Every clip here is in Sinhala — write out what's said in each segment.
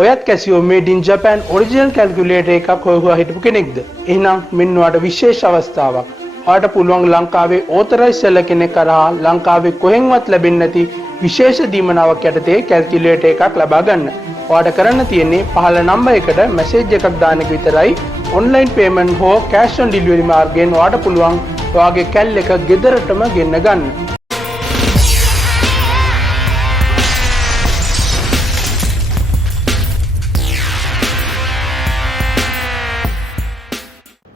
ඔයත් කැසියෝ මේඩ් ඉන් ජපන් ඔරිජිනල් කැල්කියුලේටර් එකක් හොයුවා හිටපු කෙනෙක්ද? එහෙනම් මෙන්න ඔයාලට විශේෂ අවස්ථාවක්. ඔයාලට පුළුවන් ලංකාවේ ඕතරයිස් සෙල්ලර් කෙනෙක් කරා ලංකාවේ කොහෙන්වත් ලැබෙන්නේ නැති විශේෂ දීමනාවක් යටතේ කැල්කියුලේටර් එකක් ලබා ගන්න. ඔයාලට කරන්න තියෙන්නේ පහළ නම්බර් එකට මැසේජ් එකක් දාන එක විතරයි. ඔන්ලයින් පේමන්ට් හෝ කැෂ් ඔන් ඩෙලිවරි මාර්ගයෙන් ඔයාලට පුළුවන් ඔයාගේ කැල් එක ගෙදරටම ගෙන්න ගන්න.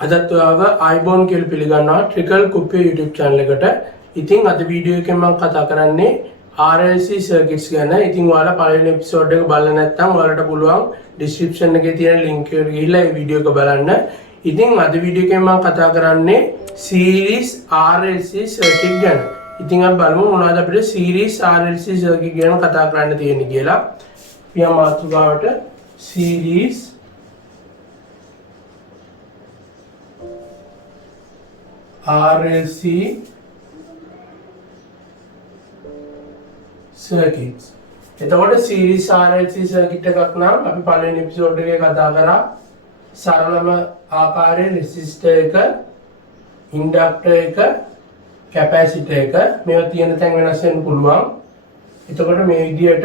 අදත් ඔයාව iBone කියලා පිළිගන්නවා ට්‍රිකල් කුප්පිය YouTube channel එකට. ඉතින් අද වීඩියෝ එකෙන් මම කතා කරන්නේ RLC circuits ගැන. ඉතින් ඔයාලා පළවෙනි එපිසෝඩ් එක බලලා නැත්නම් ඔයාලට පුළුවන් description එකේ තියෙන link එකට ගිහිල්ලා මේ වීඩියෝ එක බලන්න. ඉතින් අද වීඩියෝ එකෙන් මම කතා කරන්නේ series RLC circuit ගැන. ඉතින් අපි බලමු මොනවද අපිට series RLC circuit ගැන කතා කරන්න තියෙන්නේ කියලා. පියා මාතෘකාවට series RLC circuits. එතකොට series RLC circuit එකක් නම් අපි පළවෙනි එපිසෝඩ් එකේ කතා කරා සරලම ආකාරයේ resistor එක, inductor එක, capacitor එක මේවා තියෙන තැන් වෙනස් වෙන්න පුළුවන්. එතකොට මේ විදිහට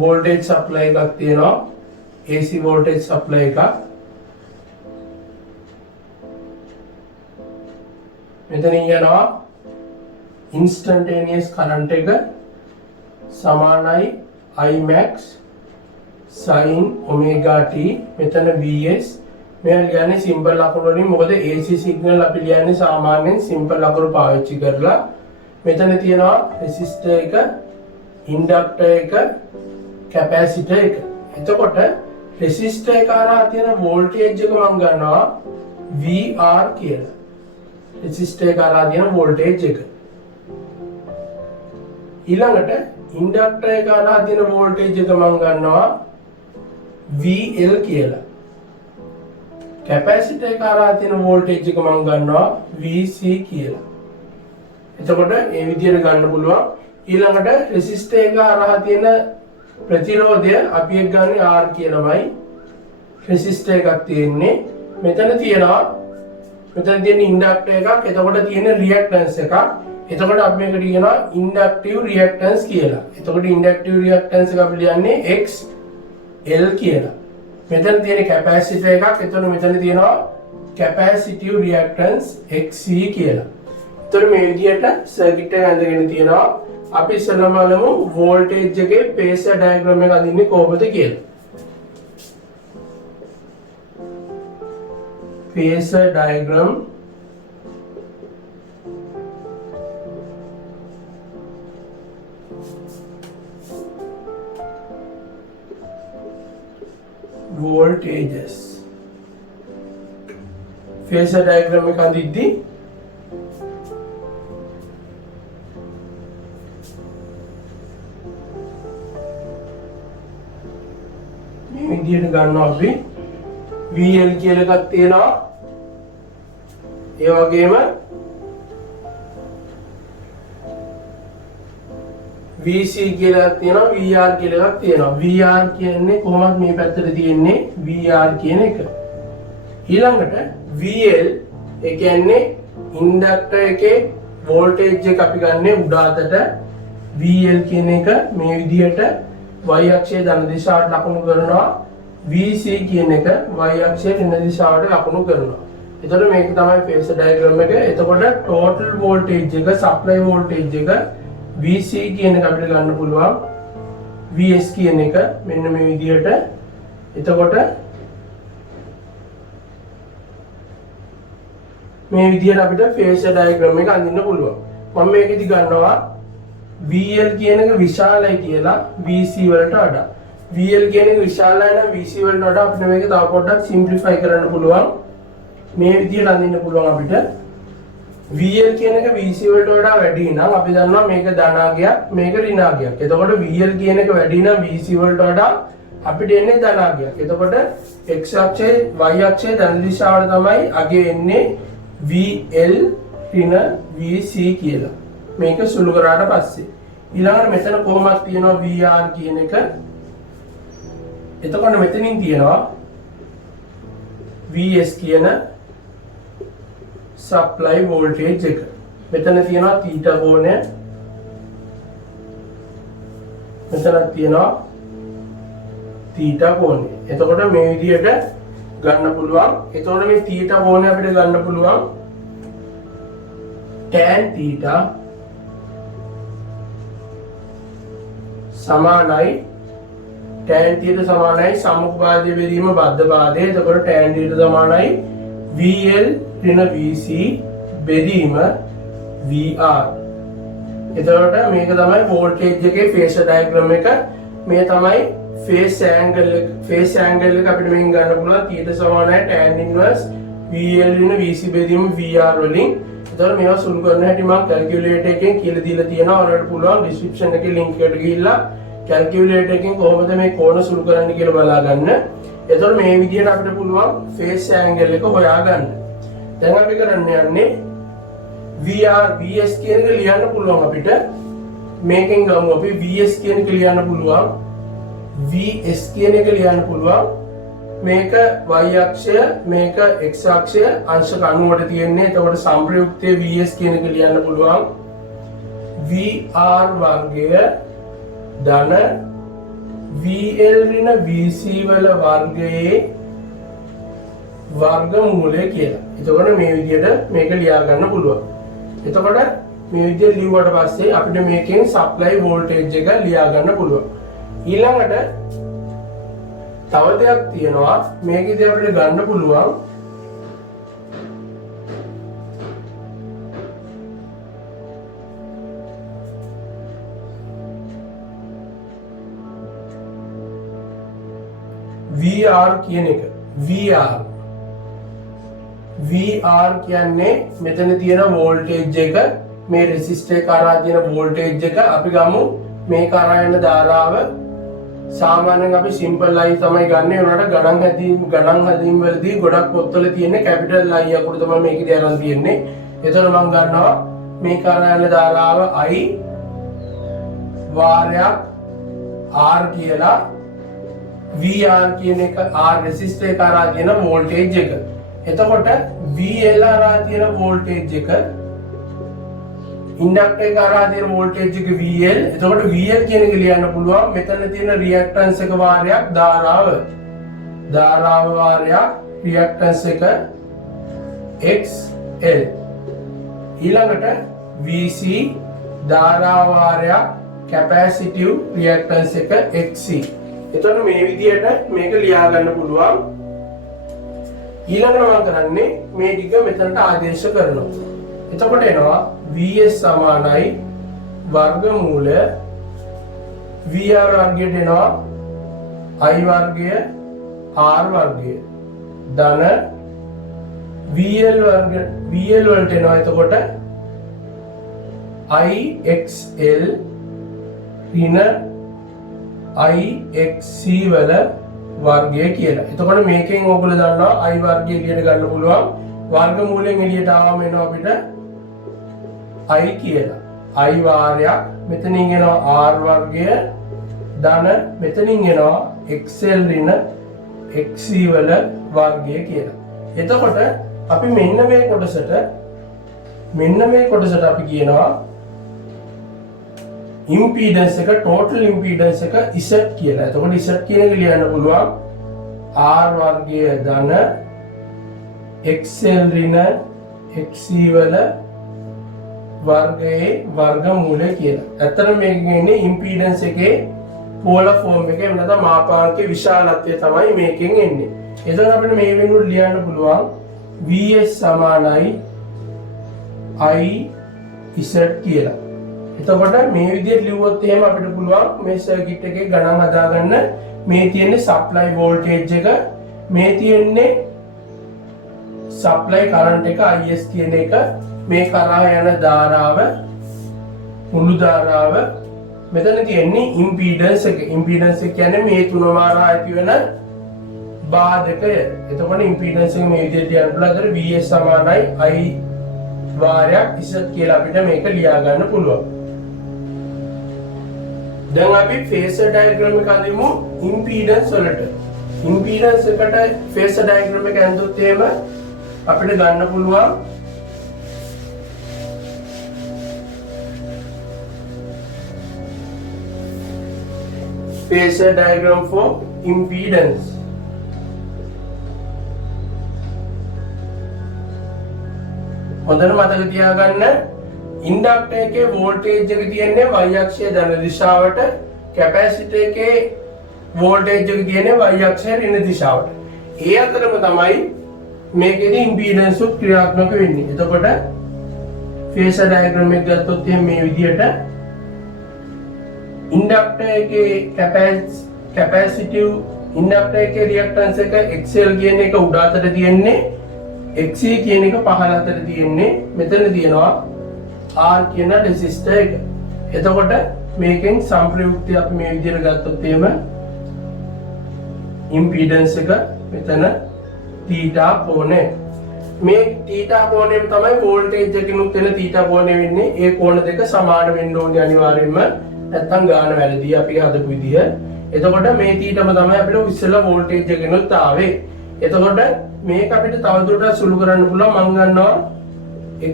voltage supply එකක් තියෙනවා. AC voltage supply එකක්. මෙතන යනවා instantaneous current එක සමානයි I max sin omega t. මෙතන Vs මෙයා කියන්නේ සිම්පල් අකුරු වලින්. මොකද AC සිග්නල් අපි ලියන්නේ සාමාන්‍යයෙන් සිම්පල් අකුරු පාවිච්චි කරලා. මෙතන තියෙනවා resistor එක, inductor එක, capacitor එක. එතකොට resistor එක හරහා තියෙන voltage එක මම ගන්නවා VR කියලා. resistor එක හරහා තියෙන voltage එක. ඊළඟට inductor එක හරහා තියෙන voltage එක මම ගන්නවා VL කියලා. capacitor එක හරහා තියෙන voltage එක මම ගන්නවා VC කියලා. එතකොට මේ විදිහට ගන්න පුළුවන්. ඊළඟට resistor එක හරහා තියෙන ප්‍රතිරෝධය අපි එක් ගන්නේ R කියලාමයි. resistor එකක් තියෙන්නේ. මෙතන තියෙනවා මෙතන තියෙන ඉන්ඩක්ටර් එකක්. එතකොට තියෙන රියැක්ටන්ස් එකක්. එතකොට අපි මේකට කියනවා ඉන්ඩක්ටිව් රියැක්ටන්ස් කියලා. එතකොට ඉන්ඩක්ටිව් රියැක්ටන්ස් එක අපි ලියන්නේ XL කියලා. මෙතන තියෙන කැපැසිටර් එකක්. එතකොට මෙතන තියෙනවා කැපැසිටිව් රියැක්ටන්ස් XC කියලා. එතකොට මේ විදිහට සර්කිට් එක ඇඳගෙන තියෙනවා. අපි ඉස්සෙල්ලාම බලමු වෝල්ටේජ් එකේ phasor diagram එක අඳින්නේ කොහොමද කියලා. phasor diagram voltages. phasor diagram එක අඳිද්දී මේ විදිහට ගන්නවා අපි. VL කියලා එකක් තියෙනවා. ඒ වගේම VC කියලා එකක් තියෙනවා. VR කියලා එකක් තියෙනවා. VR කියන්නේ කොහොමද මේ පැත්තට තියෙන්නේ VR කියන එක. ඊළඟට VL ඒ කියන්නේ ඉන්ඩක්ටර් එකේ වෝල්ටේජ් එක අපි ගන්නේ උඩ අතට. VL කියන එක මේ විදිහට y අක්ෂයේ ධන දිශාවට ලකුණු කරනවා. VC කියන එක y අක්ෂයේ ඍණ දිශාවට ලකුණු කරනවා. එතකොට මේක තමයි phasor diagram එක. එතකොට total voltage එක supply voltage එක VC කියන එක අපිට ගන්න පුළුවන්. VS කියන එක මෙන්න මේ විදිහට. එතකොට මේ විදිහට අපිට phasor diagram එක අඳින්න පුළුවන්. මම මේකෙදි ගන්නවා VL කියන එක විශාලයි කියලා VC වලට වඩා. VL කියන එක විශාලයි නම් VC වලට වඩා අපිට මේක තව පොඩ්ඩක් සිම්ප්ලිෆයි කරන්න පුළුවන්. මේ විදිහට අඳින්න පුළුවන් අපිට. VL කියන එක VC වලට වඩා වැඩි නම් අපි දන්නවා මේක ධනාගයක් මේක ඍණාගයක්. එතකොට VL කියන එක වැඩි නම් VC වලට වඩා අපිට එන්නේ ධනාගයක්. එතකොට x අක්ෂයේ y අක්ෂයේ ධන දිශාවට තමයි අගය එන්නේ VL ඍණ VC කියලා. මේක සුළු කරාට පස්සේ ඊළඟට මෙතන කොහොමද තියෙනවා VR කියන එක එතකොට මෙතනින් තියෙනවා VS කියන supply voltage එක. මෙතන තියෙනවා theta කෝණය. මෙතන තියෙනවා theta කෝණය. එතකොට මේ විදිහට ගන්න පුළුවන්. එතකොට මේ theta කෝණය අපිට ගන්න පුළුවන් tan theta සමානයි tan theta සමානයි සම්මුඛ බෙදීම බද්ධ පාදය. එතකොට tan theta සමානයි VL ඍණ VC බෙදීම VR. එතකොට මේක තමයි වෝල්ටේජ් එකේ ෆේසර් ඩයග්‍රෑම් එක. මේ තමයි ෆේස් ඇන්ගල් එක. ෆේස් ඇන්ගල් එක අපිට මෙන් ගන්න පුළුවන් θ සමානයි tan ඉන්වර්ස් VL ඍණ VC බෙදීම VR වලින්. එතකොට මේවා සුළු කරන හැටි මම කැල්කියුලේටර් එකෙන් කියලා දීලා තියෙනවා. ඔයාලට පුළුවන් ඩිස්ක්‍රිප්ෂන් එකේ link එකට ගිහිල්ලා කැල්කියුලේටර් එකෙන් කොහොමද මේ කෝණ සුළු කරන්න කියලා බලා ගන්න. එතකොට මේ විදිහට අපිට පුළුවන් ෆේස් ඇන්ගල් එක හොයාගන්න. දැන් අපි කරන්න යන්නේ VR VS කියන එක ලියන්න පුළුවන් අපිට. මේකෙන් ගමු අපි VS කියන එක ලියන්න පුළුවන්. VS කියන එක ලියන්න පුළුවන්. මේක y අක්ෂය, මේක x අක්ෂය අංශක 90ට තියෙන්නේ. එතකොට සම්ප්‍රයුක්තයේ VS කියන එක ලියන්න පුළුවන්. VR වර්ගය ධන VL ඍණ VC වල වර්ගයේ වර්ගමූලය කියලා. එතකොට මේ විදිහට මේක ලියා ගන්න පුළුවන්. එතකොට මේ විදිහට ලියුවට පස්සේ අපිට මේකෙන් සප්ලයි වෝල්ටේජ් එක ලියා ගන්න පුළුවන්. ඊළඟට තව දෙයක් තියෙනවා. මේකෙදී අපිට ගන්න පුළුවන් VR කියන එක. VR කියන්නේ මෙතන තියෙන වෝල්ටේජ් එක, මේ රෙසිස්ටර් එක කරා තියෙන වෝල්ටේජ් එක. අපි ගමු මේ කරා යන ධාරාව සාමාන්‍යයෙන් අපි සිම්පල් ලයින් තමයි ගන්නෙ. උනට ගණන් හැදීම් වලදී ගොඩක් පොත්වල තියෙන්නේ කැපිටල් ලයින් අකුරු තමයි මේකේදී අරන් තියෙන්නේ. එතකොට මම ගන්නවා මේ කරා යන ධාරාව I වාරයක් R කියලා. VR කියන එක R රෙසිස්ටර් එක කරා තියෙන වෝල්ටේජ් එක. එතකොට VL කරා තියෙන වෝල්ටේජ් එක, ඉන්ඩක්ටර් එක කරා තියෙන වෝල්ටේජ් එක VL. එතකොට VL කියන එක ලියන්න පුළුවන්. මෙතන තියෙන රියැක්ටන්ස් එක වාරයක් ධාරාව වාරයක් රියැක්ටන්ස් එක XL. ඊළඟට VC ධාරාව වාරයක් කැපැසිටිව් රියැක්ටන්ස් එක XC. එතකොට මේ විදිහට මේක ලියා ගන්න පුළුවන්. ඊළඟට මම කරන්නේ මේ ටික මෙතනට ආදේශ කරනවා. එතකොට එනවා VS සමානයි වර්ගමූල VR වර්ගයට එනවා I වර්ගය R වර්ගය ධන VL වලට එනවා. එතකොට IXL ඍණ IXC වල වර්ගය කියලා. එතකොට මේකෙන් ඔයගොල්ලෝ දන්නවා I වර්ගය එළියට ගන්න පුළුවන්. වර්ගමූලයෙන් එළියට ආවම එනවා අපිට I කියලා. I වාරයක්, මෙතනින් එනවා R වර්ගය ධන, මෙතනින් එනවා XL ඍණ XC වල වර්ගය කියලා. එතකොට අපි මෙන්න මේ කොටසට අපි කියනවා ඉම්පීඩන්ස් එක, ටෝටල් ඉම්පීඩන්ස් එක Z කියලා. එතකොට Z කියන එක ලියන්න පුළුවන් R වර්ගය ධන XL ඍණ XC වල වර්ගයේ වර්ගමූලය කියලා. ඇත්තටම මේකෙන් එන්නේ ඉම්පීඩන්ස් එකේ පෝලර් ෆෝම් එක. එහෙම නැත්නම් මාපාංකයේ විශාලත්වය තමයි මේකෙන් එන්නේ. එතකොට අපිට මේ වෙනුවට ලියන්න පුළුවන් VS සමානයි I Z කියලා. එතකොට මේ විදිහට ලිව්වොත් එහෙම අපිට පුළුවන් මේ සර්කිට් එකේ ගණන් හදාගන්න. මේ තියෙන්නේ සප්ලයි වෝල්ටේජ් එක, මේ තියෙන්නේ සප්ලයි කරන්ට් එක IS කියන එක, මේ කරා යන ධාරාව මුළු ධාරාව, මෙතන තියෙන්නේ ඉම්පීඩන්ස් එක. ඉම්පීඩන්ස් එක කියන්නේ මේ තුනම හරහා ඇති වෙන බාධකය. එතකොට ඉම්පීඩන්ස් එක මේ විදිහට ලියන්න පුළුවන්. VS සමානයි I වාරයක් Z කියලා අපිට මේක ලියා ගන්න පුළුවන්. දැන් අපි ෆේසර් ඩයග්‍රෑම් එක අඳිමු ඉම්පීඩන්ස් වලට. ඉම්පීඩන්ස් එකට ෆේසර් ඩයග්‍රෑම් එක ඇඳුත් එහෙම අපිට ගන්න පුළුවන් phasor diagram for impedance. හොඳට මතක තියාගන්න ඉන්ඩක්ටර් එකේ වෝල්ටේජ් එක තියෙන්නේ y අක්ෂය ධන දිශාවට, කැපැසිටර් එකේ වෝල්ටේජ් එක තියෙන්නේ y අක්ෂය ඍණ දිශාවට. ඒ අතරම තමයි මේකෙදි ඉම්පීඩන්ස් උත් ක්‍රියාත්මක වෙන්නේ. එතකොට phasor diagram එක ගත්තොත් මේ විදිහට ඉන්ඩක්ටර් එකේ කැපැසිටිව් ඉන්ඩක්ටර් එකේ රියැක්ටන්ස් එක XL කියන එක උඩ අතට තියෙන්නේ, XC කියන එක පහළ අතට තියෙන්නේ. මෙතන තියෙනවා R කියන රෙසිස්ටර් එක. එතකොට මේකෙන් සම්ප්‍රයුක්තය අපි මේ විදිහට ගත්තොත් එහෙම ඉම්පීඩන්ස් එක මෙතන θ කෝණය. මේ θ කෝණයෙන් තමයි වෝල්ටේජ් එකකිනුත් එන θ කෝණය වෙන්නේ. ඒ කෝණ දෙක සමාන වෙන්න ඕනේ අනිවාර්යයෙන්ම. නැත්තම් ගාන වැරදි අපි හදපු විදිහ. එතකොට මේ θටම තමයි අපිට ඉස්සෙල්ලා වෝල්ටේජ් එකකිනුත් ආවේ. එතකොට මේක අපිට තවදුරටත් සුළු කරන්න පුළුවන්. මම ගන්නවා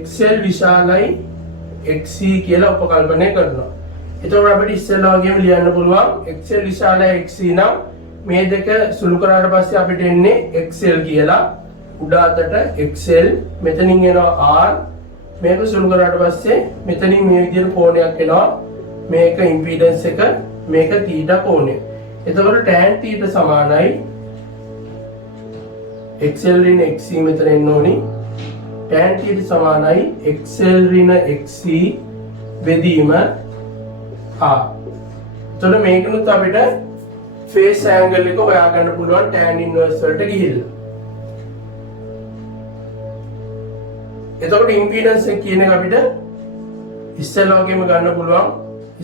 XL විශාලයි XC කියලා උපකල්පනය කරනවා. එතකොට අපිට ඉස්සෙල්ලා වගේම ලියන්න පුළුවන් XL විශාලයි XC නම් මේ දෙක සුළු කරාට පස්සේ අපිට එන්නේ XL කියලා. උඩ අතට XL, මෙතනින් එනවා R. මේක සුළු කරාට පස්සේ මෙතනින් මේ විදිහට කෝණයක් එනවා. මේක ඉම්පීඩන්ස් එක, මේක θ කෝණය. එතකොට tan θ සමානයි XL ඍණ XC මෙතන එන්න ඕනි. tan θ සමානයි XL ඍණ XC බෙදීම R. එතකොට මේකනුත් අපිට ෆේස් ඇන්ගල් එක හොයාගන්න පුළුවන් tan ඉන්වර්ස් වලට ගිහිල්ලා. එතකොට ඉම්පීඩන්ස් එක කියන එක අපිට ඉස්සෙල්ලා වගේම ගන්න පුළුවන්.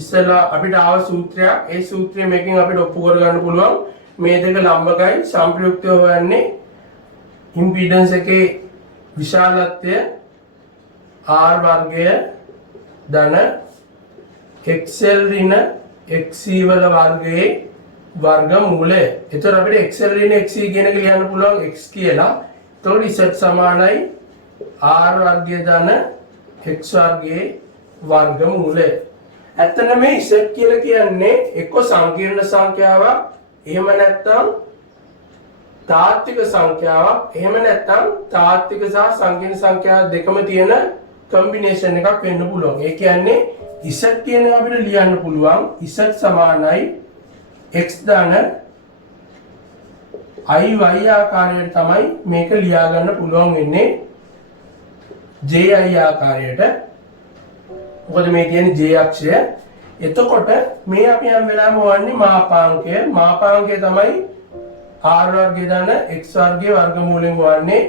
ඉස්සෙල්ලා අපිට ආව සූත්‍රයක්. ඒ සූත්‍රය මේකෙන් අපිට ඔප්පු කරගන්න පුළුවන්. මේ දෙක ලම්බකයි. සම්ප්‍රයුක්තය හොයන්නේ ඉම්පීඩන්ස් එකේ විශාලත්වය R වර්ගය ධන XL ඍණ XC වල වර්ගයේ වර්ගමූලය. එතකොට අපිට XL ඍණ XC කියන එක ලියන්න පුළුවන් x කියලා. එතකොට z සමානයි R වර්ගය ධන x වර්ගයේ වර්ගමූලය. ඇත්තටම මේ z කියලා කියන්නේ එක්ක සංකීර්ණ සංඛ්‍යාවක්, එහෙම නැත්නම් තාත්වික සංඛ්‍යාවක්, එහෙම නැත්නම් තාත්වික සහ සංකීර්ණ සංඛ්‍යා දෙකම තියෙන කම්බිනේෂන් එකක් වෙන්න පුළුවන්. ඒ කියන්නේ z කියන එක අපිට ලියන්න පුළුවන් z සමානයි x ධන i y ආකාරයට තමයි මේක ලියා ගන්න පුළුවන් වෙන්නේ ji ආකාරයට. මොකද මේ කියන්නේ j අක්ෂය. එතකොට මේ අපි හැම වෙලාවෙම හොයන්නේ මාපාංකය. මාපාංකය තමයි r වර්ගය ධන x වර්ගයේ වර්ගමූලයෙන් හොයන්නේ.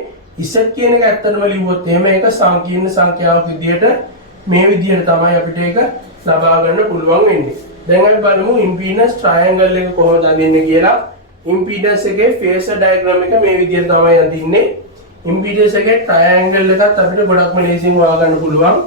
z කියන එක ඇත්තටම ලිව්වොත් එහෙම ඒක සංකීර්ණ සංඛ්‍යාවක් විදියට මේ විදියට තමයි අපිට ඒක ලබා ගන්න පුළුවන් වෙන්නේ. දැන් අපි බලමු ඉම්පීඩන්ස් ට්‍රයැන්ගල් එක කොහොමද අඳින්නේ කියලා. ඉම්පීඩන්ස් එකේ ෆේසර් ඩයග්‍රෑම් එක මේ විදියට තමයි අඳින්නේ. ඉම්පීඩන්ස් එකේ ට්‍රයැන්ගල් එකත් අපිට ගොඩක්ම ලේසියෙන් හොයා ගන්න පුළුවන්.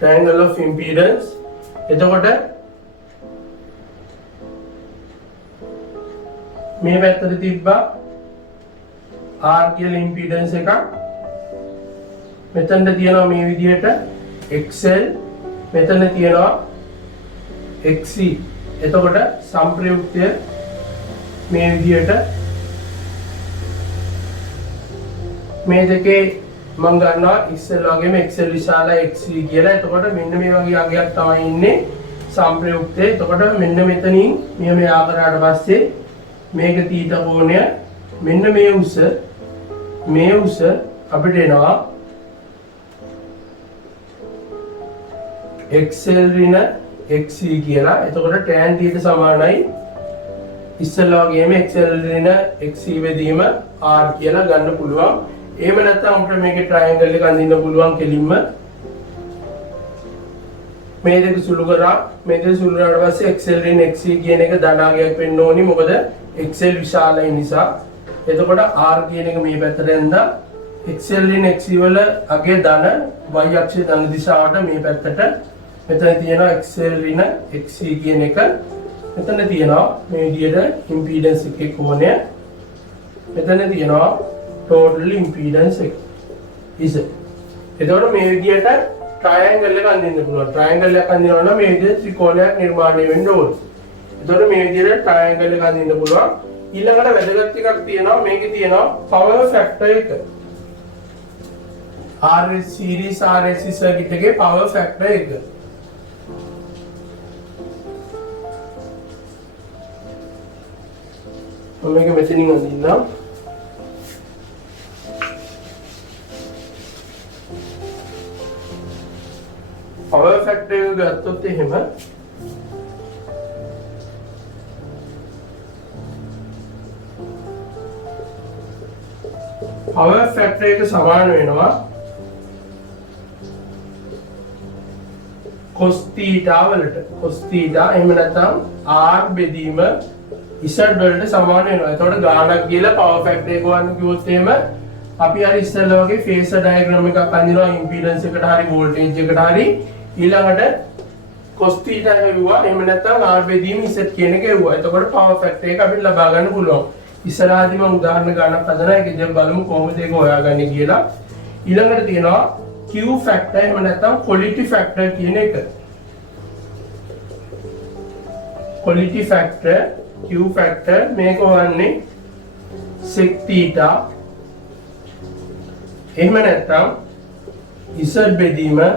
triangle of impedance. එතකොට මේ පැත්තට තිබ්බා R කියලා impedance එකක්. මෙතනට තියෙනවා මේ විදිහට XL, මෙතන තියෙනවා XC. එතකොට සම්ප්‍රයුක්තය මේ විදිහට මේ දෙකේ මම ගන්නවා ඉස්සෙල්ලා වගේම XL විශාලයි XC කියලා. එතකොට මෙන්න මේ වගේ අගයක් තමයි ඉන්නේ සම්ප්‍රයුක්තය. එතකොට මෙන්න මෙතනින් මෙහෙම යා කරාට පස්සේ මේක θ කෝණය, මෙන්න මේ උස අපිට එනවා XL ඍණ XC කියලා. එතකොට tan θ සමානයි ඉස්සෙල්ලා වගේම XL ඍණ XC බෙදීම R කියලා ගන්න පුළුවන්. එහෙම නැත්නම් අපිට මේකේ ට්‍රයැන්ගල් එක අඳින්න පුළුවන් කෙලින්ම මේ දෙක සුළු කරා මේ දෙක සුළු කරාට පස්සේ XL ඍණ XC කියන එක ධනාගයක් වෙන්න ඕනි මොකද XL විශාලයි නිසා එතකොට R කියන එක මේ පැත්තට එන්දා XL ඍණ XC වල අගේ ධන y අක්ෂයේ ධන දිශාවට මේ පැත්තට මෙතන තියෙනවා XL ඍණ XC කියන එක මෙතන තියෙනවා මේ විදිහට ඉම්පීඩන්ස් එකේ කෝණය මෙතන තියෙනවා total impedance එක is එතකොට මේ විදිහට triangle එක අඳින්න පුළුවන් triangle එකක් අඳිනවා නම් මේ විදිහට ත්‍රිකෝණයක් නිර්මාණය වෙන්න ඕනේ එතකොට මේ විදිහට triangle එක අඳින්න පුළුවන් ඊළඟට වැදගත් එකක් තියෙනවා මේකේ තියෙනවා power factor එක RS series RSC circuit එකේ power factor එක මම මේක මෙතනින් අඳින්නම් power factor එක ගත්තොත් එහෙම power factor එක සමාන වෙනවා cos theta වලට cos theta එහෙම නැත්නම් r බෙදීම z වලට සමාන වෙනවා. එතකොට ගාණක් කියලා power factor එක වන්න කිව්වොත් එහෙම අපි අර ඉස්සෙල්ලා වගේ phasor diagram එකක් අඳිනවා impedance එකට හරි voltage එකට හරි ඊළඟට cos theta හෙව්වා එහෙම නැත්නම් r බෙදීම z කියන එක හෙව්වා. එතකොට power factor එක අපිට ලබා ගන්න පුළුවන්. ඉස්සරහදී මම උදාහරණ ගන්නක් හදනවා. ඒක ඉතින් බලමු කොහොමද ඒක හොයාගන්නේ කියලා. ඊළඟට තියෙනවා Q factor එහෙම නැත්නම් quality factor කියන එක. quality factor Q factor මේක වන්නේ sec theta එහෙම නැත්නම් z බෙදීම r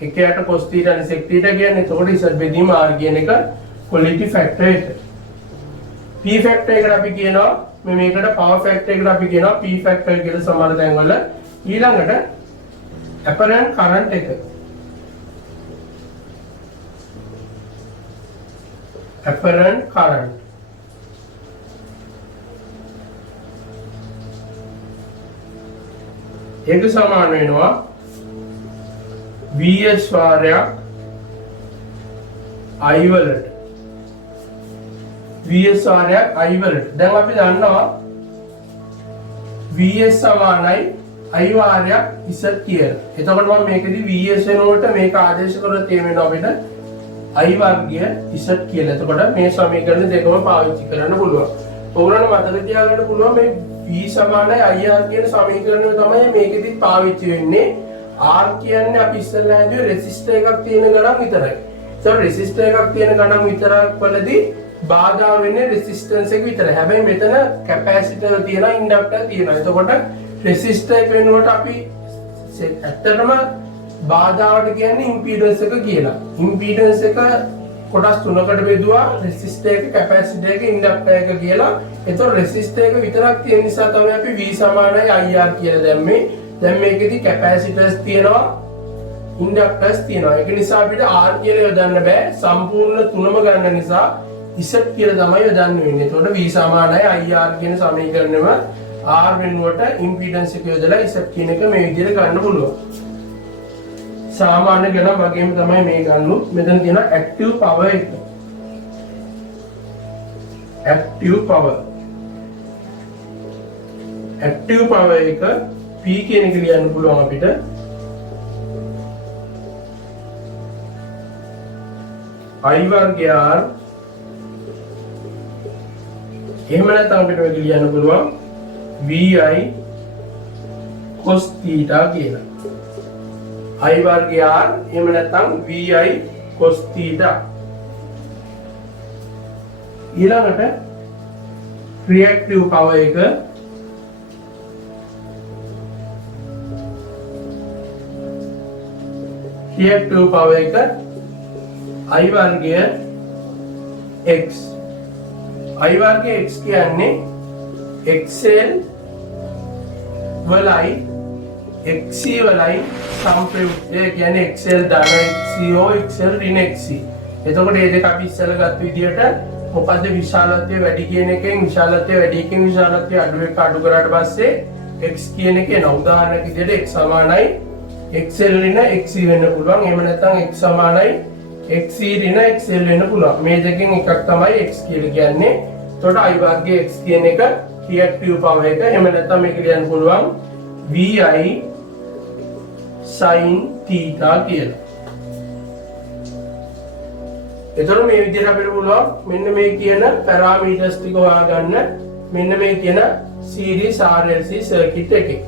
එකයට cos theta and sec theta කියන්නේ එතකොට z බෙදීම r කියන එක quality factor එක. P factor එකට අපි කියනවා මේකට power factor එකට අපි කියනවා P factor කියලා සමහර තැන්වල ඊළඟට apparent current එක apparent current ඒක සමාන වෙනවා VS වාරයක් I වලට VS වාරයක් I වලට දැන් අපි දන්නවා VS සමානයි I වාරයක් Z කියලා. එතකොට මම මේකෙදි VS වෙනකොට මේක ආදේශ කරලා තියෙනවා අපිට I වර්ගය Z කියලා. එතකොට මේ සමීකරණ දෙකම පාවිච්චි කරන්න පුළුවන්. ඔයගොල්ලන්ට මතක තියාගන්න පුළුවන් මේ V සමානයි IR කියන සමීකරණය තමයි මේකෙදි පාවිච්චි වෙන්නේ. R කියන්නේ අපි ඉස්සෙල්ලා හැදුවේ රෙසිස්ටර් එකක් තියෙන ගණන් විතරයි. ඒතකොට රෙසිස්ටර් එකක් තියෙන ගණන් විතරක් වලදී බාධා වෙන්නේ රෙසිස්ටන්ස් එක විතරයි. හැබැයි මෙතන කැපැසිටර් තියෙනවා ඉන්ඩක්ටර් තියෙනවා. එතකොට රෙසිස්ටර් එක වෙනුවට අපි ඇත්තටම බාධාවට කියන්නේ ඉම්පීඩන්ස් එක කියලා. ඉම්පීඩන්ස් එක කොටස් තුනකට බෙදුවා රෙසිස්ටර් එක කැපැසිටර් එක ඉන්ඩක්ටර් එක කියලා. එතකොට රෙසිස්ටර් එක විතරක් තියෙන නිසා තමයි අපි V සමානයි IR කියලා දැම්මේ. දැන් මේකෙදි කැපැසිටර්ස් තියෙනවා ඉන්ඩක්ටර්ස් තියෙනවා. ඒක නිසා අපිට R කියලා යොදන්න බෑ. සම්පූර්ණ තුනම ගන්න නිසා Z කියලා තමයි යොදන්න වෙන්නේ. එතකොට V සමානයි IR කියන සමීකරණයම R වෙනුවට ඉම්පීඩන්ස් එක යොදලා Z කියන එක මේ විදිහට ගන්න පුළුවන්. සාමාන්‍ය ගණන් වගේම තමයි මේ ගන්නු. මෙතන තියෙන ඇක්ටිව් පවර් එක. Active power. ඇක්ටිව් පවර් එක P කියන එක ලියන්න පුළුවන් අපිට. I වර්ගය R එහෙම නැත්නම් අපිට මේක ලියන්න පුළුවන් VI cos theta කියලා. I වර්ගය R එහෙම නැත්නම් VI cos theta. ඊළඟට reactive power එක reactive power එක I වර්ගය x I වර්ගය x කියන්නේ XL වලයි XC වලයි සම්ප්‍රයුක්තය කියන්නේ XL ධන XCO XL ඍණ XC. එතකොට මේ දෙක අපි ඉස්සෙල්ලා ගත්ත විදිහට මොකද්ද විශාලත්වය වැඩි කියන එකෙන් විශාලත්වය වැඩි එකෙන් විශාලත්වය අඩු එක අඩු කරාට පස්සේ x කියන එක එනවා. උදාහරණයක් විදිහට x සමානයි XL ඍණ XC වෙන්න පුළුවන්. එහෙම නැත්නම් X සමානයි XC ඍණ XL වෙන්න පුළුවන්. මේ දෙකෙන් එකක් තමයි X කියලා කියන්නේ. එතකොට I වර්ගයේ X කියන එක රියැක්ටිව් පවර් එක. එහෙම නැත්නම් මේක ලියන්න පුළුවන් VI sin theta කියලා. එතකොට මේ විදිහට අපිට පුළුවන් මෙන්න මේ කියන පැරාමීටර්ස් ටික හොයාගන්න මෙන්න මේ කියන සීරීස් RLC සර්කිට් එකේ.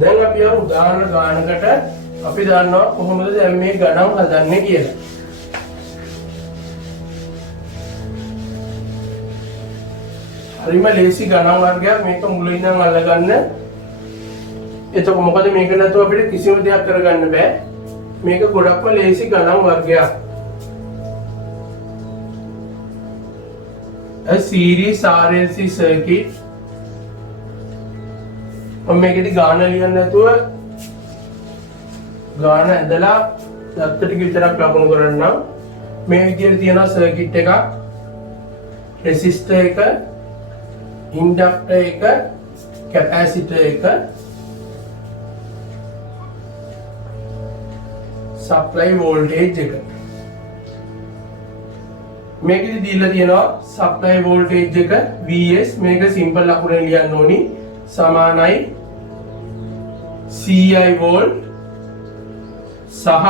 දැන් අපි උදාහරණ ගානකට අපි දන්නවා කොහොමද දැන් මේ ගණන් හදන්නේ කියලා. හරිම ලේසි ගණන් වර්ගයක් මේක මුලින් ඉඳන් අල්ලගන්න. එතකොට මොකද මේක නැතුව අපිට කිසිම දෙයක් කරගන්න බෑ. මේක ගොඩක්ම ලේසි ගණන් වර්ගයක්. A series RLC circuit. මම මේකෙදි ගාන ලියන්න නැතුව ගාන ඇදලා දත්ත ටික විතරක් ලකුණු කරන්නම්. මේ විදිහට තියෙන සර්කිට් එකක්, රෙසිස්ටර් එක, ඉන්ඩක්ටර් එක, කැපැසිටර් එක, සප්ලයි වෝල්ටේජ් එක. මේකෙදි දීලා තියෙනවා සප්ලයි වෝල්ටේජ් එක Vs මේක සිම්පල් ලකුණෙන් ලියන්න ඕනි සමානයි CI වෝල්ට් සහ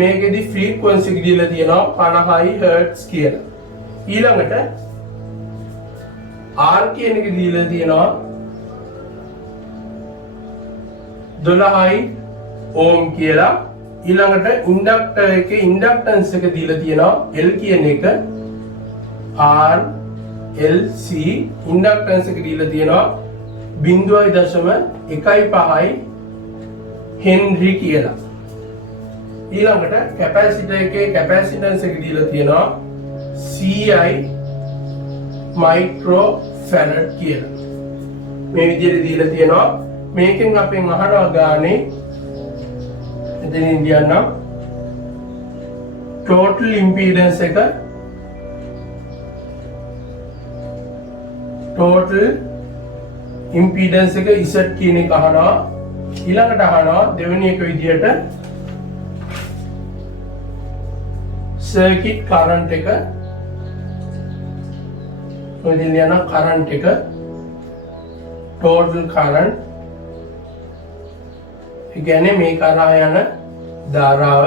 මේකෙදි ෆ්‍රීකවන්සි එක දීලා තියෙනවා 50 හර්ට්ස් කියලා. ඊළඟට R කියන එක දීලා තියෙනවා 12 ඕම් කියලා. ඊළඟට ඉන්ඩක්ටර් එකේ ඉන්ඩක්ටන්ස් එක දීලා තියෙනවා L කියන එක RLC ඉන්ඩක්ටන්ස් එක දීලා තියෙනවා 0.15 හෙන්රි කියලා. ඊළඟට කැපැසිටර් එකේ කැපැසිටන්ස් එක දීලා තියෙනවා CI මයික්‍රෝ ෆැරඩ් කියලා. මේ විදිහට දීලා තියෙනවා. මේකෙන් අපෙන් අහනවා ගානේ එතන ඉන්දියානම් total impedance එක Z කියන එක අහනවා. ඊළඟට අහනවා දෙවෙනි එක විදිහට circuit current එක මොකද යන current එක total current ඒ කියන්නේ මේ කරා යන ධාරාව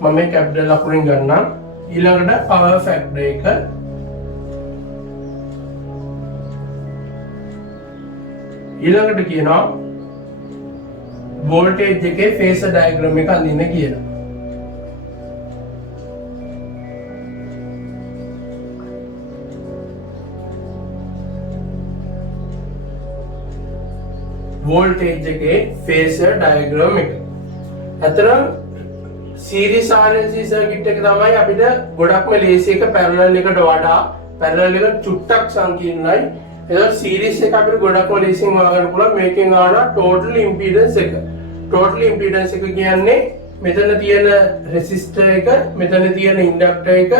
මම මේ කැපිටල් ලකුණෙන් ගන්නම්. ඊළඟට power factor එක ඊළඟට කියනවා voltage එකේ phasor diagram එක අඳින්න කියලා. voltage එකේ phasor diagram එක. අතරම series RLC circuit එක තමයි අපිට ගොඩක්ම ලේසි එක parallel එකට වඩා parallel එක චුට්ටක් සංකීර්ණයි. ඒක series එක අපිට ගොඩක්ම ලේසියෙන් හොයාගන්න පුළුවන්. මේකෙන් ආන total impedance එක. total impedance එක කියන්නේ මෙතන තියෙන resistor එක, මෙතන තියෙන inductor එක,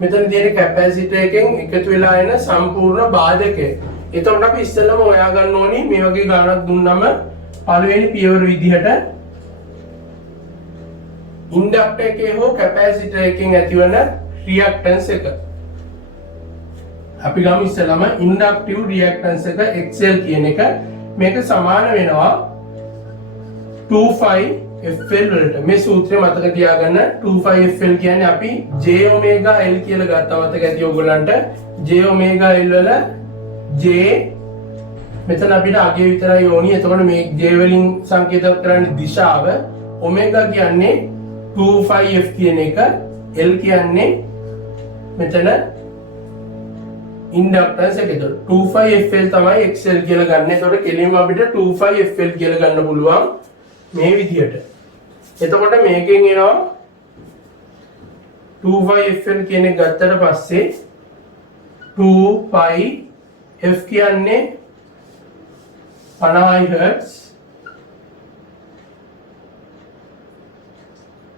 මෙතන තියෙන capacitor එකෙන් එකතු වෙලා එන සම්පූර්ණ බාධකය. එතකොට අපි ඉස්සෙල්ලාම හොයා ගන්න ඕනි මේ වගේ ගානක් දුන්නම පළවෙනි පියවර විදිහට ඉන්ඩක්ටර් එකේ හෝ කැපැසිටර් එකෙන් ඇතිවන රියැක්ටන්ස් එක. අපි ගමු ඉස්සෙල්ලාම ඉන්ඩක්ටිව් රියැක්ටන්ස් එක XL කියන එක. මේක සමාන වෙනවා 25FL වලට. මේ සූත්‍රය මතක තියාගන්න. 25FL කියන්නේ අපි J omega L කියලා ගත්තා මතක ඇති ඔයගොල්ලන්ට. J omega L වල J මෙතන අපිට අගය විතරයි ඕනි. එතකොට මේ J වලින් සංකේත කරන්නේ දිශාව. ඔමෙගා කියන්නේ 25F කියන එක. L කියන්නේ මෙතන ඉන්ඩක්ටන්ස් එක. එතකොට 25FL තමයි XL කියලා ගන්න. එතකොට කෙලින්ම අපිට 25FL කියලා ගන්න පුළුවන් මේ විදිහට. එතකොට මේකෙන් එනවා 25FL කියන එක ගත්තට පස්සේ 2pi F කියන්නේ 50 Hz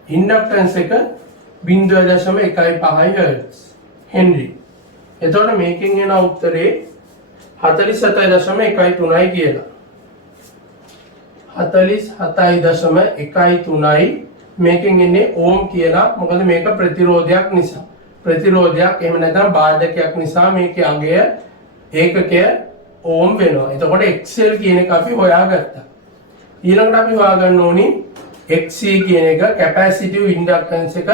ඉන්ඩක්ටන්ස් එක 0.15 Hz හෙන්රි. එතකොට මේකෙන් එන උත්තරේ 47.13යි කියලා. 47.13යි මේකෙන් එන්නේ ඕම් කියලා. මොකද මේක ප්‍රතිරෝධයක් නිසා. ප්‍රතිරෝධයක් එහෙම නැත්නම් බාධකයක් නිසා මේකේ අගය ඒකකය ඕම් වෙනවා. එතකොට XL කියන එක අපි හොයාගත්තා. ඊළඟට අපි හොයාගන්න ඕනි XC කියන එක කැපැසිටිව් ඉන්ඩක්ටන්ස් එක.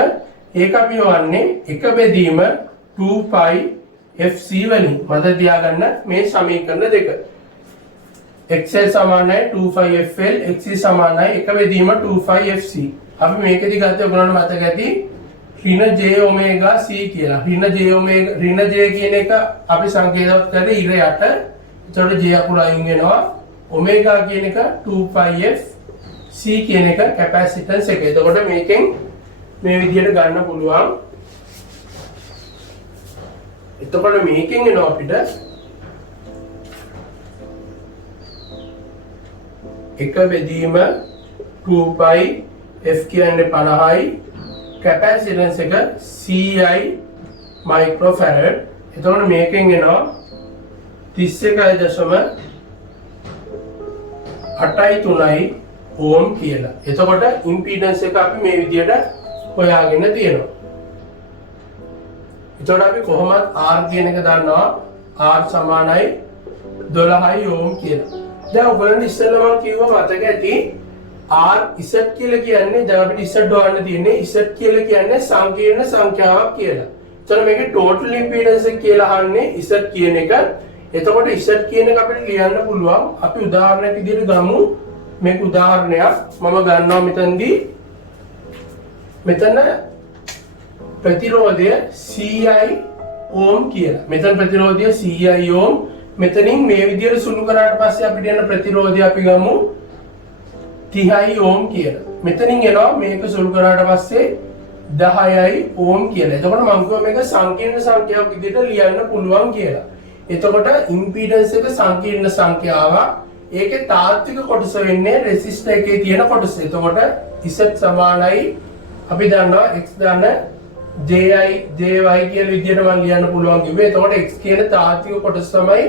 ඒක අපි හොයන්නේ එක බෙදීම 2pi FC වලින්. මතක තියාගන්න මේ සමීකරණ දෙක. XL සමානයි 2πfL, XC සමානයි එක බෙදීම 2πfC. අපි මේකෙදි ගත්තේ ඔයගොල්ලන්ට මතක ඇති ඍණ j ඔමේගා c කියලා. ඍණ j කියන එක අපි සංකේතවත් කරේ ඉර යට. එතකොට j අකුර අයින් වෙනවා. ඔමේගා කියන එක 2πfC කියන එක කැපැසිටන්ස් එක. එතකොට මේකෙන් මේ විදිහට ගන්න පුළුවන්. එතකොට මේකෙන් එනවා අපිට එක බෙදීම 2π f කියන්නේ 50යි කැපැසිටන්ස් එක CI මයික්‍රෝෆැරඩ්. එතකොට මේකෙන් එනවා 31.83යි ඕම් කියලා. එතකොට ඉම්පීඩන්ස් එක අපි මේ විදිහට හොයාගෙන තියෙනවා. එතකොට අපි කොහොමද R කියන එක දන්නවා? R සමානයි 12යි ඕම් කියලා. දැන් ඔයගොල්ලෝ ඉස්සෙල්ලා මම කිව්වා මතක ඇති R Z කියලා කියන්නේ දැන් අපිට Z හොයන්න තියෙන්නේ Z කියලා කියන්නේ සංකීර්ණ සංඛ්‍යාවක් කියලා. එතන මේකේ total impedance එක කියලා අහන්නේ Z කියන එක. එතකොට Z කියන එක අපිට ලියන්න පුළුවන්. අපි උදාහරණයක් විදිහට ගමු. මේක උදාහරණයක් මම ගන්නවා මෙතනදී. මෙතන ප්‍රතිරෝධය CI ඕම් කියලා. මෙතන ප්‍රතිරෝධය CI ඕම්. මෙතනින් මේ විදිහට සුළු කරාට පස්සේ අපිට යන ප්‍රතිරෝධය අපි ගමු 30යි ඕම් කියලා. මෙතනින් එනවා මේක සුළු කරාට පස්සේ 10යි ඕම් කියලා. එතකොට මම කියුවා මේක සංකීර්ණ සංඛ්‍යාවක් විදිහට ලියන්න පුළුවන් කියලා. එතකොට ඉම්පීඩන්ස් එක සංකීර්ණ සංඛ්‍යාවක්. ඒකේ තාත්වික කොටස වෙන්නේ රෙසිස්ටර් එකේ තියෙන කොටස. එතකොට Z සමානයි අපි දන්නවා x දාන JY කියලා විදිහට මම ලියන්න පුළුවන් කිව්වේ. එතකොට x කියන තාත්වික කොටස තමයි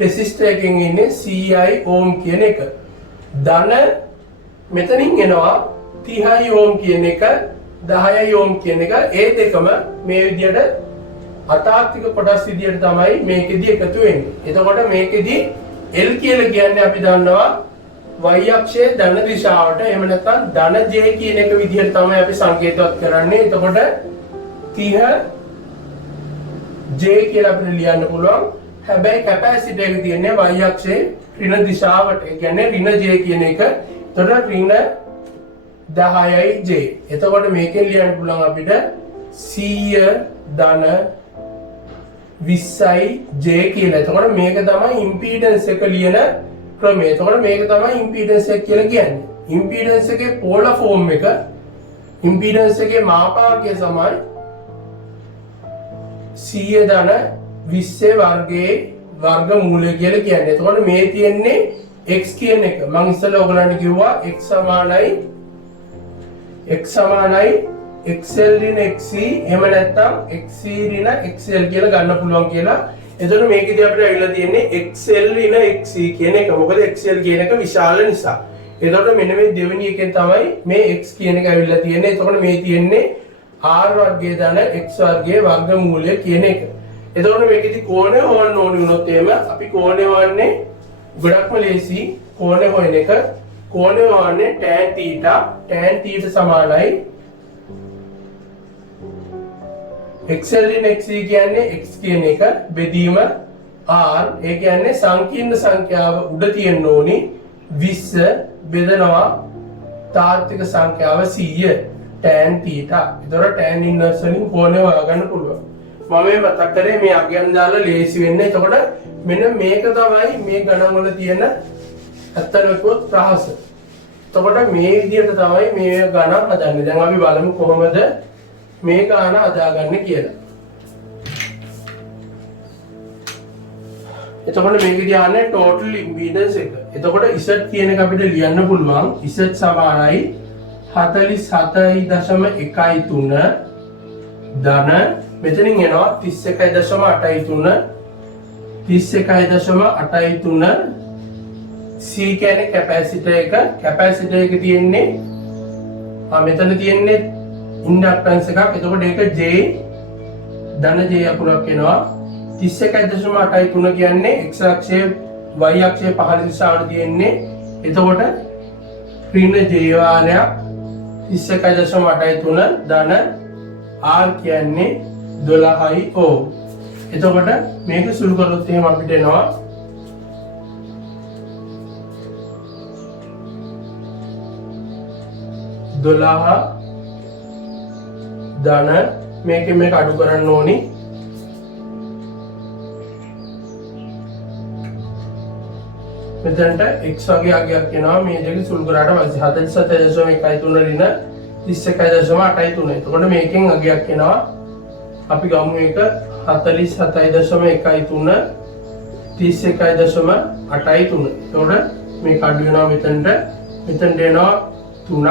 රෙසිස්ටර් එකෙන් ඉන්නේ CI ඕම් කියන එක. ධන මෙතනින් එනවා 30යි ඕම් කියන එක 10යි ඕම් කියන එක. ඒ දෙකම මේ විදිහට අතාත්වික කොටස් විදිහට තමයි මේකෙදි එකතු වෙන්නේ. එතකොට මේකෙදි L කියලා කියන්නේ අපි දන්නවා y අක්ෂයේ ධන දිශාවට. එහෙම නැත්නම් ධන j කියන එක විදිහට තමයි අපි සංකේතවත් කරන්නේ. එතකොට 30 j කියලා අපිට ලියන්න පුළුවන්. හැබැයි කැපැසිටර් එක තියෙන්නේ y අක්ෂයේ ඍණ දිශාවට. ඒ කියන්නේ ඍණ j කියන එක. එතකොට ඍණ 10යි j. එතකොට මේකෙන් ලියන්න පුළුවන් අපිට 100 ධන 20යි j කියලා. එතකොට මේක තමයි ඉම්පීඩන්ස් එක ලියන ක්‍රමය. එතකොට මේක තමයි ඉම්පීඩන්ස් එක කියලා කියන්නේ. ඉම්පීඩන්ස් එකේ පෝලර් ෆෝම් එක ඉම්පීඩන්ස් එකේ මාපාංකය තමයි 100 ධන 20 වර්ගයේ වර්ගමූලය කියලා කියන්නේ. එතකොට මේ තියෙන්නේ x කියන එක. මම ඉස්සෙල්ලා ඔයගලන්ට කිව්වා x සමානයි xl ඍණ xc එහෙම නැත්නම් xc ඍණ xl කියලා ගන්න පුළුවන් කියලා. එතකොට මේකෙදී අපිට ඇවිල්ලා තියෙන්නේ xl ඍණ xc කියන එක. මොකද xl කියන එක විශාල නිසා. එතකොට මෙන්න මේ දෙවෙනි එකෙන් තමයි මේ x කියන එක ඇවිල්ලා තියෙන්නේ. එතකොට මේ තියෙන්නේ r වර්ගයේ ධන x වර්ගයේ වර්ගමූලය කියන එක. එතකොට මේකෙදි කෝණය හොයන්න ඕනි වුණොත් එහෙම අපි කෝණය හොයන්නේ ගොඩක්ම ලේසි. කෝණය හොයන එක කෝණය හොයන්නේ tan θ. tan θ සමානයි xl ඍණ xc කියන්නේ x කියන එක බෙදීම r. ඒ කියන්නේ සංකීර්ණ සංඛ්‍යාව උඩ තියෙන්න ඕනි 20 බෙදනවා තාත්වික සංඛ්‍යාව 100 tan θ. ඒතර tan ඉන්වර්ස් වලින් කෝණය හොයාගන්න පුළුවන්. මම මේ මතක් කරේ මේ අගයන් දාලා ලේසි වෙන්නේ. එතකොට මෙන්න මේක තමයි මේ ගණන් වල තියෙන අත්තරකෝත් රහස. එතකොට මේ විදිහට තමයි මේ ගණන් හදන්නේ. දැන් අපි බලමු කොහොමද මේ ගාන හදාගන්නේ කියලා. එතකොට මේකදී ආන්නේ total impedance එක. එතකොට Z කියන එක අපිට ලියන්න පුළුවන්. Z සමානයි 47.13 ධන මෙතනින් එනවා 31.83 31.83 C කියන්නේ කැපැසිටර් එක. කැපැසිටර් එක තියෙන්නේ මෙතන තියෙන්නේ ඉන්ඩක්ටන්ස් එකක්. එතකොට ඒක J ධන J අකුරක් එනවා. 31.83 කියන්නේ x අක්ෂයේ y අක්ෂයේ පහළ දිශාවට තියෙන්නේ. එතකොට ඍණ J වාරයක් 31.83 ධන R කියන්නේ 12යි ඕම්. එතකොට මේක සුළු කරොත් එහෙම අපිට එනවා 12 ධන මේකෙන් මේක අඩු කරන්න ඕනි. මෙතනට x වගේ අගයක් එනවා. මේ දෙක සුළු කරාට පස්සේ 47.13 ඍණ 31.83. එතකොට මේකෙන් අගයක් එනවා. අපි ගමු එක 47.13 31.83. එතකොට මේක අඩු වෙනවා මෙතනට. මෙතනට එනවා 3ක්.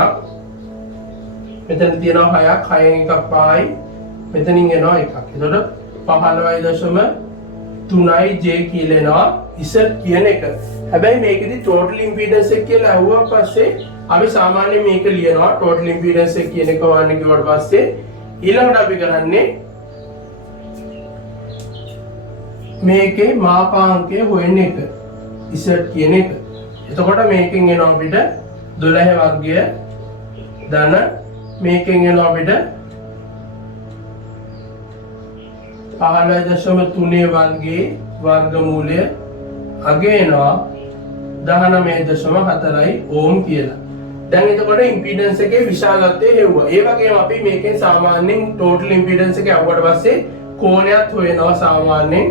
මෙතන තියෙනවා 6ක්. 6න් එකක් 5යි. මෙතනින් එනවා එකක්. එතකොට 15.3යි J කියලා එනවා Z කියන එක. හැබැයි මේකෙදි total impedance එක කියලා අහුවා පස්සේ අපි සාමාන්‍යයෙන් මේක ලියනවා total impedance එක කියන එක වань කිව්වට පස්සේ ඊළඟට අපි කරන්නේ මේකේ මාපාංකය හොයන එක Z කියන එක. එතකොට මේකෙන් එනවා අපිට 12 වර්ගය ධන මේකෙන් එනවා අපිට 15.3 වර්ගයේ වර්ගමූලය අගය එනවා 19.4යි ඕම් කියලා. දැන් එතකොට ඉම්පීඩන්ස් එකේ විශාලත්වය හෙව්වා. ඒ වගේම අපි මේකෙන් සාමාන්‍යයෙන් ටෝටල් ඉම්පීඩන්ස් එක යවුවට පස්සේ කෝණයක් හොයනවා සාමාන්‍යයෙන්.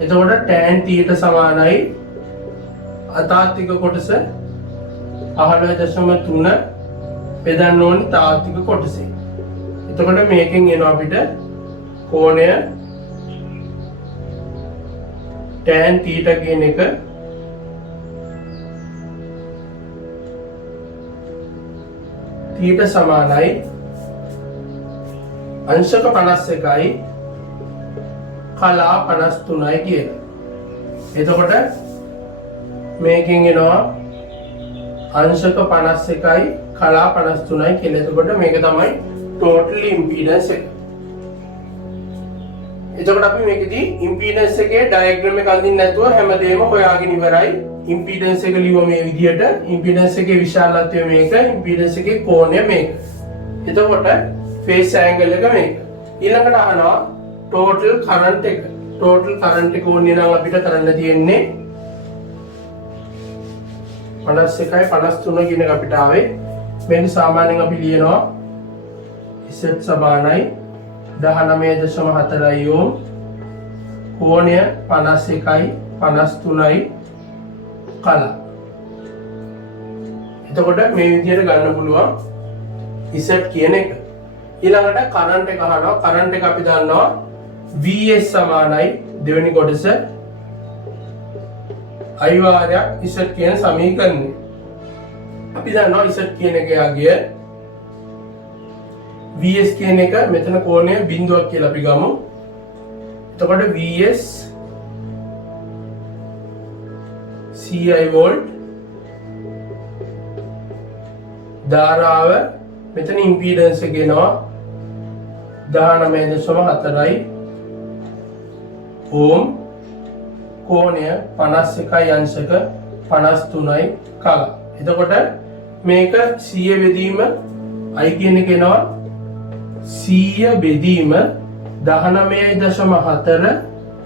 එතකොට tan θ සමානයි අතාත්වික කොටස 15.3 බෙදන්න ඕනේ තාත්වික කොටසේ. එතකොට මේකෙන් එනවා අපිට කෝණය tan θ කියන එක θ සමානයි අංශක 51යි කලා 53යි කියලා. එතකොට මේකෙන් එනවා අංශක 51යි කලා 53යි කියලා. එතකොට මේක තමයි total impedance එක. එතකොට අපි මේකදී impedance එකේ diagram එක අඳින්න නැතුව හැමදේම හොයාගෙන ඉවරයි. impedance එක ලියුව මේ විදිහට. impedance එකේ විශාලත්වය මේක, impedance එකේ කෝණය මේක. එතකොට phase angle එක මේක. ඊළඟට අහනවා total current එක. total current එක ඕනේ නම් අපිට කරන්න තියෙන්නේ 51යි 53 කියන එක අපිට ආවේ. මේක සාමාන්‍යයෙන් අපි ලියනවා Z සමානයි 19.4යි ඕම් කෝණය 51යි 53යි කලා. එතකොට මේ විදිහට ගන්න පුළුවන් Z කියන එක. ඊළඟට කරන්ට් එක අහනවා. කරන්ට් එක අපි දන්නවා VS සමානයි දෙවෙනි කොටස I වාරයක් Z කියන සමීකරණය. අපි දන්නවා Z කියන එකේ අගය VS කියන එක මෙතන කෝණය බිඳුවක් කියලා අපි ගමු. එතකොට VS CI වෝල්ට් ධාරාව මෙතන ඉම්පීඩන්ස් එක එනවා 19.4යි ඕම් කෝණය 51යි අංශක 53යි කලා. එතකොට මේක 100 බෙදීම I කියන එක එනවා 100 බෙදීම 19.4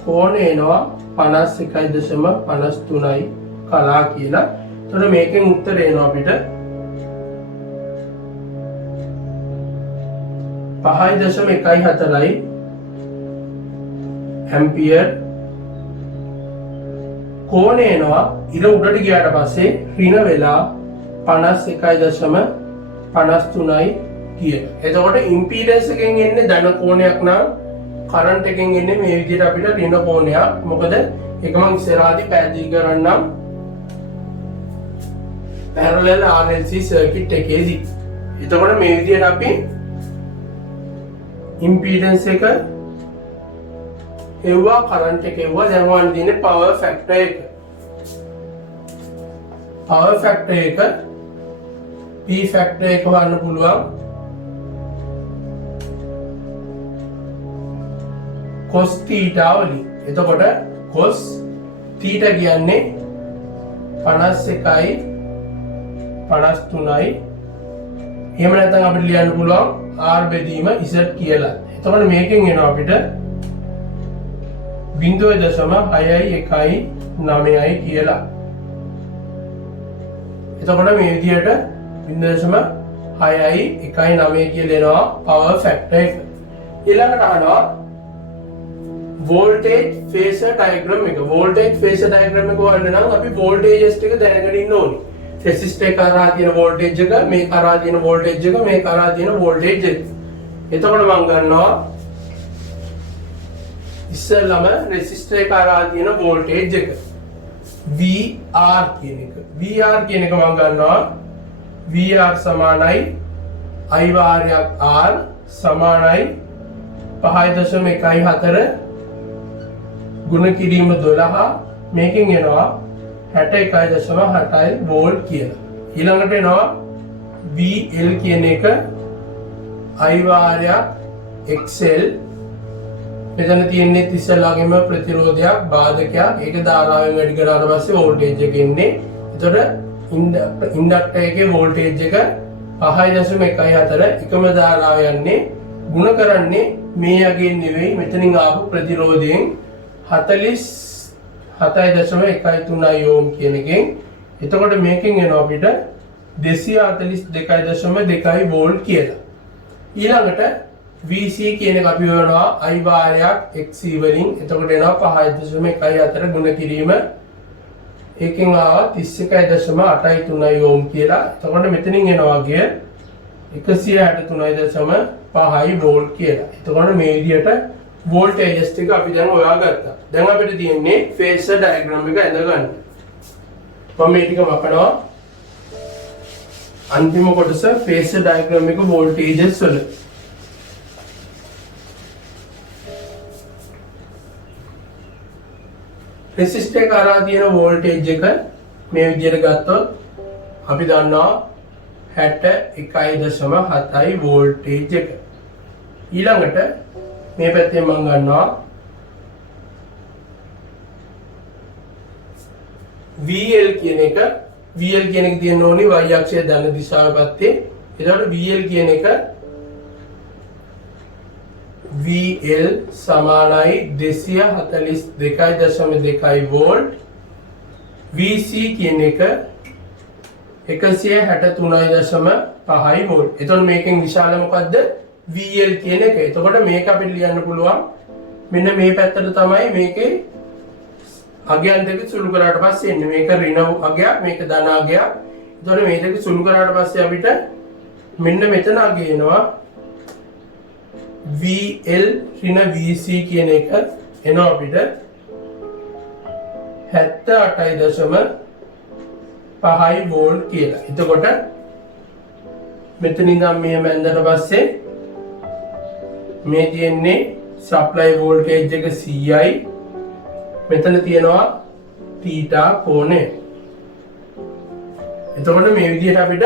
කෝණය එනවා 51.53යි කලා කියලා. එතකොට මේකෙන් උත්තරය එනවා අපිට 5.14යි ඇම්පියර්. කෝණය එනවා ඉර උඩට ගියාට පස්සේ ඍණ වෙලා 51.53යි කියන. එතකොට ඉම්පීඩන්ස් එකෙන් එන්නේ ධන කෝණයක් නම් කරන්ට් එකෙන් එන්නේ මේ විදිහට අපිට ඍණ කෝණයක්. මොකද ඒක මම ඉස්සරහදී පැහැදිලි කරන්නම් parallel RLC circuit එකේදී. එතකොට මේ විදිහට අපි ඉම්පීඩන්ස් එක එව්වා කරන්ට් එක එව්වා. දැන් ඔයාලට දෙන්නේ power factor එක. power factor එක P factor එක හොයන්න පුළුවන් cos theta වලින්. එතකොට cos theta කියන්නේ 51යි 53යි. එහෙම නැත්නම් අපිට ලියන්න පුළුවන් r බෙදීම z කියලා. එතකොට මේකෙන් එනවා අපිට 0.619යි කියලා. එතකොට මේ විදිහට 0.619 කියලා එනවා power factor එක. ඊළඟට අහනවා voltage phasor diagram එක. voltage phasor diagram එක හොයන්න නම් අපි voltages ටික දැනගෙන ඉන්න ඕනේ. resistor එක කරා තියෙන voltage එක, මේ කරා තියෙන voltage එක, මේ කරා තියෙන voltage එක. එතකොට මම ගන්නවා ඉස්සෙල්ලාම resistor එක කරා තියෙන voltage එක VR කියන එක. VR කියන එක මම ගන්නවා VR සමානයි I වාරයක් R සමානයි 5.14 ගුණ කිරීම 12 මේකෙන් එනවා 61.6 වෝල්ට් කියලා. ඊළඟට එනවා VL කියන එක I වාරයක් XL. මෙතන තියෙන්නේ ඉස්සෙල්ලාගෙම ප්‍රතිරෝධයක් බාධකයක්. ඒක ධාරාවෙන් වැඩි කරාට පස්සේ වෝල්ටේජ් එක එන්නේ. එතකොට ඉන්ඩක්ටර් එකේ වෝල්ටේජ් එක 5.14 එකම ධාරාව යන්නේ ගුණ කරන්නේ මේ යගෙන් නෙවෙයි මෙතනින් ආපු ප්‍රතිරෝධයෙන් 47.13 ඕම් කියන එකෙන්. එතකොට මේකෙන් එනවා අපිට 242.2 වෝල්ට් කියලා. ඊළඟට VC කියන එක අපි හොයනවා I වාරයක් XC වලින්. එතකොට එනවා 5.14 ගුණ කිරීම ඒකෙන් ආවා 31.83 ඕම් කියලා. එතකොට මෙතනින් එනවා ගිය 163.5 වෝල්ට් කියලා. එතකොට මේ විදිහට වෝල්ටේජස් ටික අපි දැන් හොයාගත්තා. දැන් අපිට තියෙන්නේ phasor diagram එක ඇඳගන්න. මම මේ ටික මකනවා. අන්තිම කොටස phasor diagram එක voltages වල. resistor එක කරා තියෙන voltage එක මේ විදිහට ගත්තොත් අපි දන්නවා 61.7යි voltage එක. ඊළඟට මේ පැත්තෙන් මම ගන්නවා VL කියන එක. VL කියන එක තියෙන්න ඕනි y අක්ෂය ධන දිශාව පැත්තේ. එතකොට VL කියන එක VL සමානයි 242.2 වෝල්ට්. VC කියන එක 163.5 වෝල්ට්. එතකොට මේකෙන් විශාල මොකද්ද? VL කියන එක. එතකොට මේක අපිට ලියන්න පුළුවන් මෙන්න මේ පැත්තට තමයි මේකේ අගයන් දෙක සුළු කරාට පස්සේ එන්නේ. මේක ඍණ අගයක්, මේක ධන අගයක්. එතකොට මේ දෙක සුළු කරාට පස්සේ අපිට මෙන්න මෙතන අගය එනවා VL ඍණ VC කියන එක එනවා අපිට 78.5 වෝල්ට් කියලා. එතකොට මෙතන ඉඳන් මෙහෙම ඇඳලා පස්සේ මේ තියෙන්නේ සප්ලයි වෝල්ටේජ් එක 100යි. මෙතන තියෙනවා θ කෝණය. එතකොට මේ විදිහට අපිට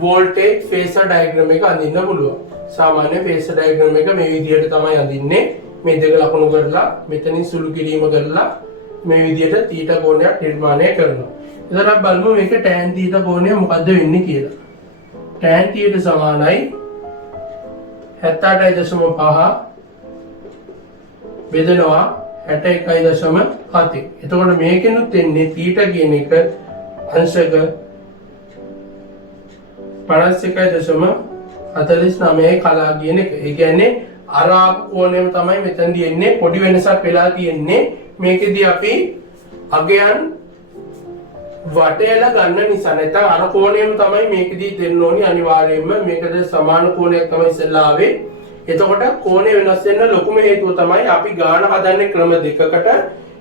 වෝල්ටේජ් phasor diagram එක අඳින්න පුළුවන්. සාමාන්‍ය phasor diagram එක මේ විදිහට තමයි අඳින්නේ. මේ දෙක ලකුණු කරලා මෙතනින් සුළු කිරීම කරලා මේ විදිහට θ කෝණයක් නිර්මාණය කරනවා. එතකොට අපි බලමු මේක tan θ කෝණය මොකද්ද වෙන්නේ කියලා. tan θ සමානයි 78.5 බෙදනවා 61.7. එතකොට මේකෙනුත් එන්නේ θ කියන එක අංශක 51.49 කලා කියන එක. ඒ කියන්නේ අර ආපු කෝණයම තමයි මෙතනදී එන්නේ. පොඩි වෙනසක් වෙලා තියෙන්නේ. මේකෙදී අපි අගයන් වටේලා ගන්න නිසා නැත්නම් අර කෝණයම තමයි මේකෙදී දෙන්න ඕනි අනිවාර්යයෙන්ම. මේකද සමාන කෝණයක් තමයි ඉස්සෙල්ලා ආවේ. එතකොට කෝණය වෙනස් වෙන්න ලොකුම හේතුව තමයි අපි ගාන හදන්නේ ක්‍රම දෙකකට.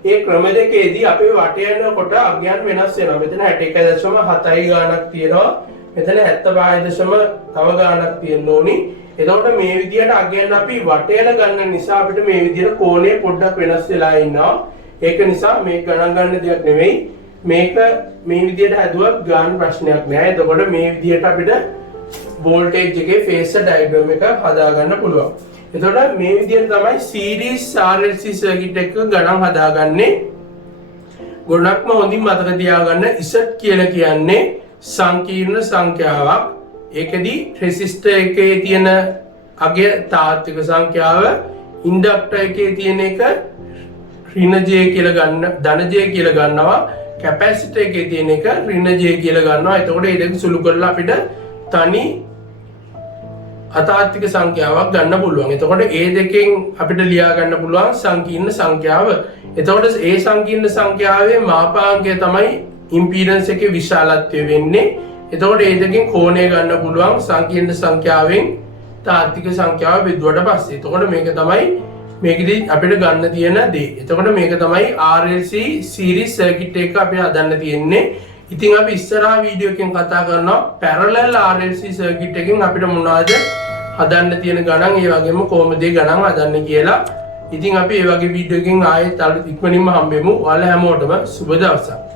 ඒ ක්‍රම දෙකේදී අපි වටේනකොට අගයන් වෙනස් වෙනවා. මෙතන 61.7යි ගානක් තියෙනවා. මෙතන 75 තව ගානක් තියෙන්න ඕනි. එතකොට මේ විදිහට අගයන් අපි වටේලා ගන්න නිසා අපිට මේ විදිහට කෝණය පොඩ්ඩක් වෙනස් වෙලා ඉන්නවා. ඒක නිසා මේ ගණන් ගන්න දෙයක් නෙවෙයි. මේක මේ විදිහට හදුවත් ගන්න ප්‍රශ්නයක් නෑ. එතකොට මේ විදිහට අපිට වෝල්ටේජ් එකේ ෆේසර් ඩයග්‍රෑම් එක හදාගන්න පුළුවන්. එතකොට මේ විදිහට තමයි සීරීස් RLC සර්කිට් එක ගණන් හදාගන්නේ. ගොඩක්ම හොඳින් මතක තියාගන්න Z කියලා කියන්නේ සංකීර්ණ සංඛ්‍යාවක්. ඒකෙදි රෙසිස්ටර් එකේ තියෙන අගය තාත්වික සංඛ්‍යාව, ඉන්ඩක්ටර් එකේ තියෙන එක ඍණ J කියලා ගන්න, ධන J කියලා ගන්නවා. කැපැසිටර් එකේ තියෙන එක ඍණ J කියලා ගන්නවා. එතකොට මේ දෙක සුළු කරලා අපිට තනි අතාත්වික සංඛ්‍යාවක් ගන්න පුළුවන්. එතකොට ඒ දෙකෙන් අපිට ලියා ගන්න පුළුවන් සංකීර්ණ සංඛ්‍යාව. එතකොට ඒ සංකීර්ණ සංඛ්‍යාවේ මාපාංකය තමයි ඉම්පීඩන්ස් එකේ විශාලත්වය වෙන්නේ. එතකොට ඒ දෙකෙන් කෝණය ගන්න පුළුවන් සංකීර්ණ සංඛ්‍යාවෙන් තාත්වික සංඛ්‍යාව බෙදුවට පස්සේ. එතකොට මේක තමයි මේකෙදි අපිට ගන්න තියෙන දේ. එතකොට මේක තමයි RLC series circuit එක අපි හදන්න තියෙන්නේ. ඉතින් අපි ඉස්සරහා වීඩියෝ එකෙන් කතා කරනවා parallel RLC circuit එකෙන් අපිට මොනවද හදන්න තියෙන ගණන්, ඒ වගේම කොහොමද ඒ ගණන් හදන්නේ කියලා. ඉතින් අපි ඒ වගේ වීඩියෝ එකකින් ආයෙත් ඉක්මනින්ම හම්බෙමු. ඔයාලා හැමෝටම සුබ දවසක්.